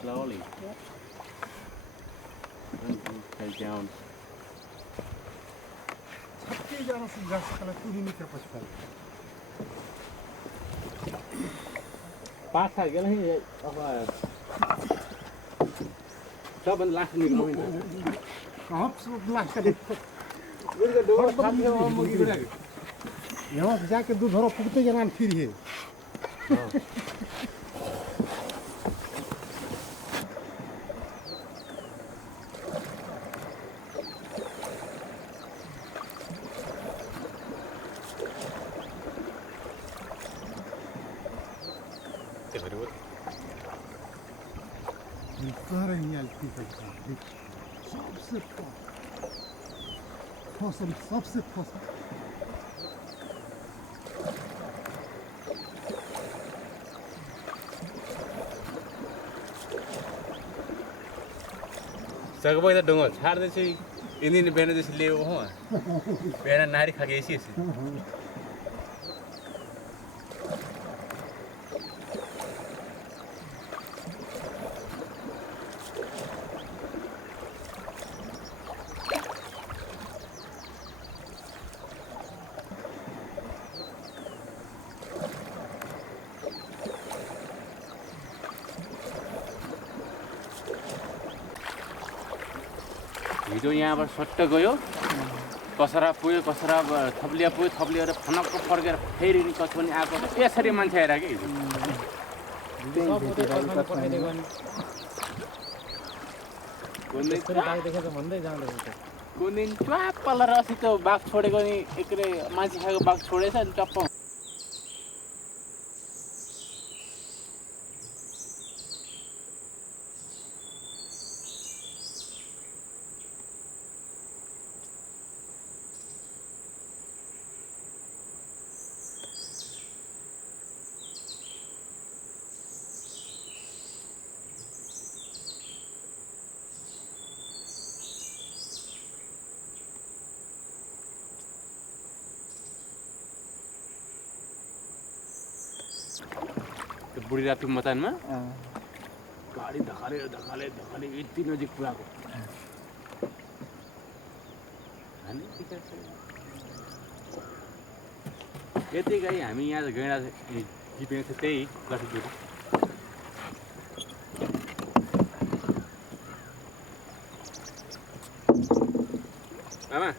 Slowly. And take down. छक्के जाना से जा सकला तू ही नहीं कर पाता पास आ गेल है अब सब लास्ट निकलो कहाँ सब लास्ट करे उनका डोर खाली है वो मुगी बना के यहाँ से जाके दूध भरो फुकते जनान फिर है सबसे फसल सगबो इधर डोंगल छाड़ दे छी इन्हीं बेने जैसे ले वो हो बेना नारी खा गई सी हिजो यहाँबाट सट्ट गयो कसरा पुग्यो कसरा थप्लिया पुग्यो थप्लिएर फनक्क फर्केर फेरि नि कस्तो नि आएको यसरी मान्छे आएर कि कुन दिन ट्वाप पल्ला अस्ति त्यो बाघ छोडेको नि एक्लै मान्छे खाएको बाघ छोडेछ अनि टप्प बुढी रातको मचानमा गाडी धकाले यति नजिक पुऱ्याएको यतिकै हामी यहाँ गैँडा टिपेको थियो त्यही लक्ष्मीपुर आमा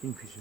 Kingfisher.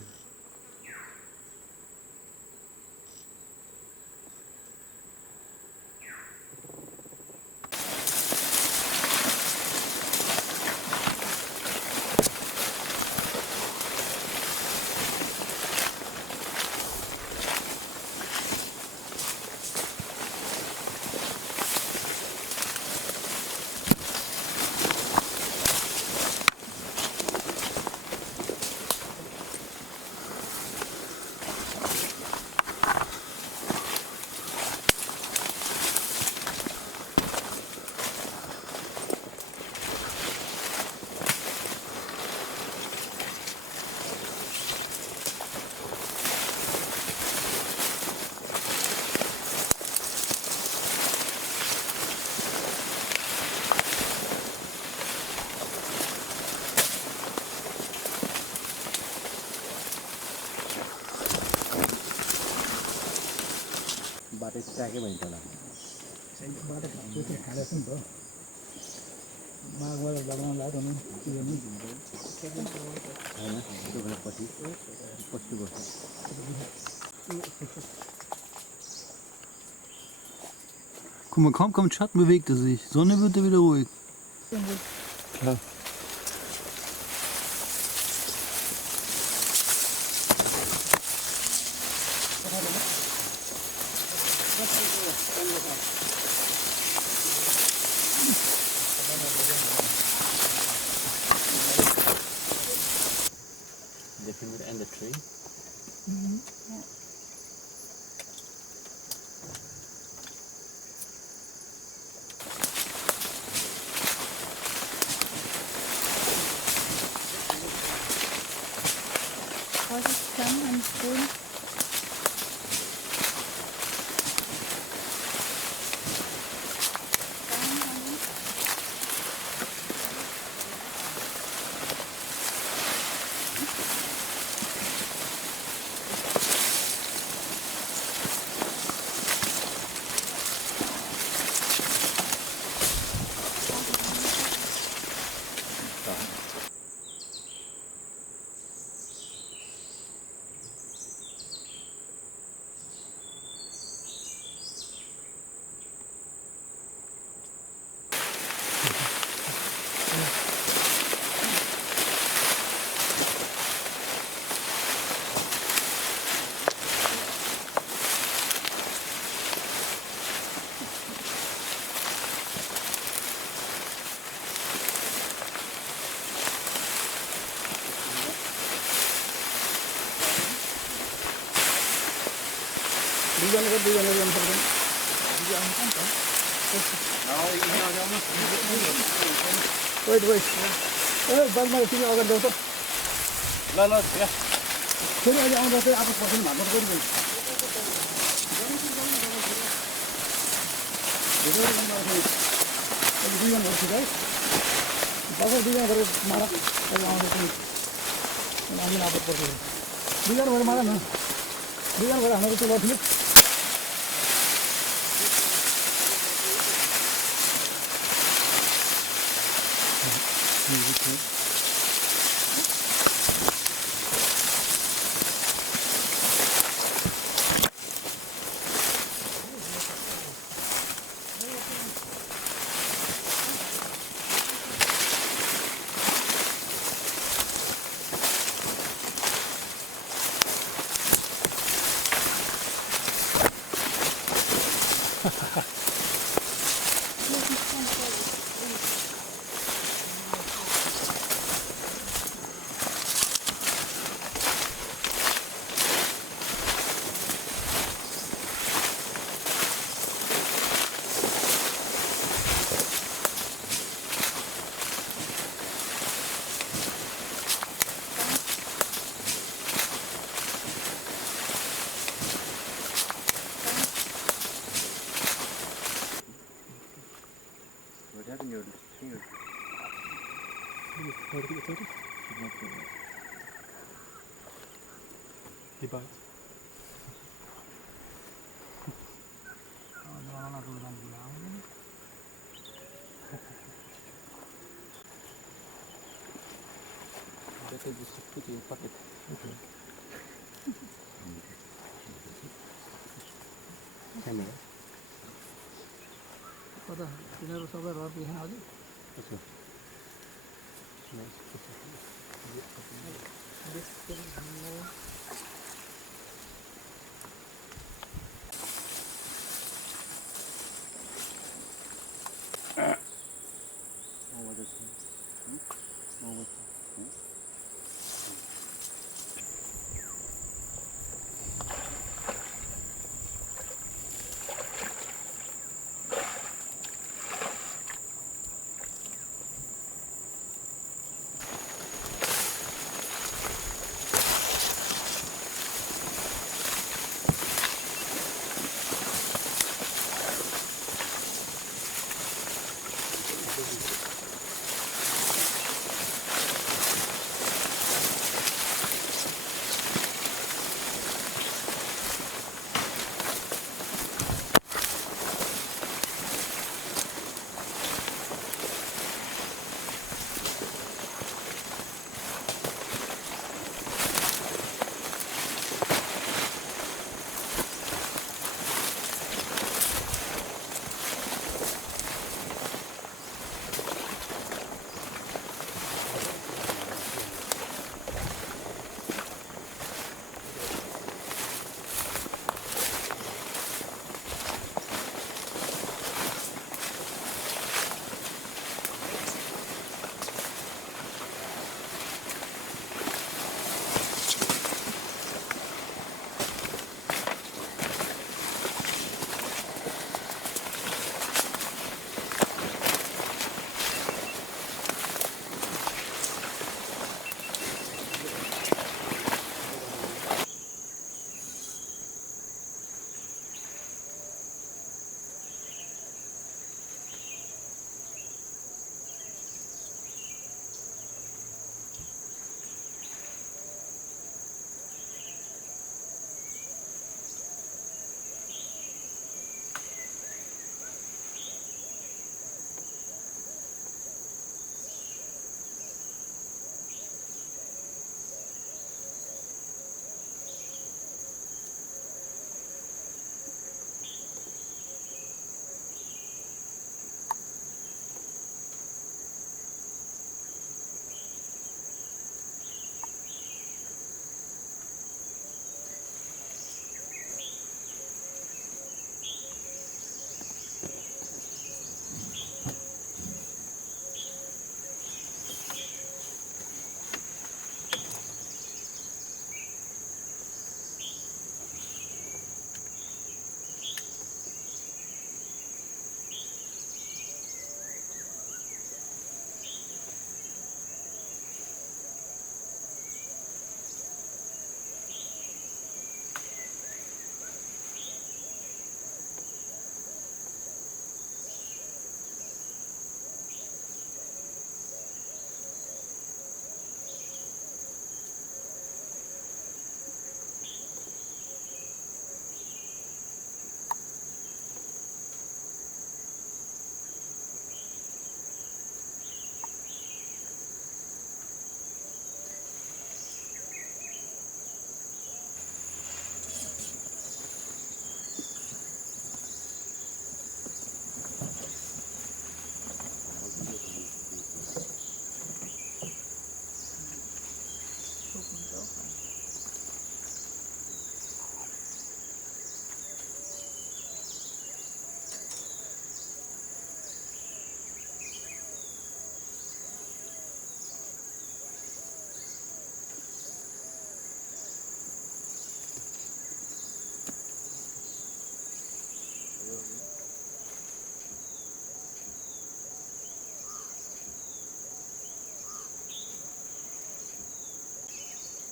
बाटो ट्र्याकै भइन्छ होला बाटो त्यो त खाँदैछ नि त माघबाट लगाउन लाग्यो नि के गर्नु होइन त्यो बेला पछि पस्नुपर्छ Guck mal, kaum kommt Schatten, bewegt er sich. Sonne wird er wieder ruhig. Klar. The finger and the tree. Vorsicht, Flammen am Boden. Wait wait ए बादमा तिमी अगाडि जाऊ त ल ल फेरि अहिले आउँदा चाहिँ आफू पर्छन् भाग्नु पऱ्यो दुईजना गर्छु है बगर दुईजना गरेर मार अहिले आउँदा पनि हामी आफू पर्छ दुईजना गरेर मार न दुईजना गरेर हाम्रो त्यो लट्ठियो What happened to your finger? He bites. Better just to put in your pocket. Camera. कता तिनीहरू सबै रड देखेन अझै Over the sun. Over the sun.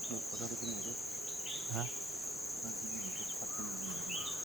No, photo taking over. Huh? Photo taking over.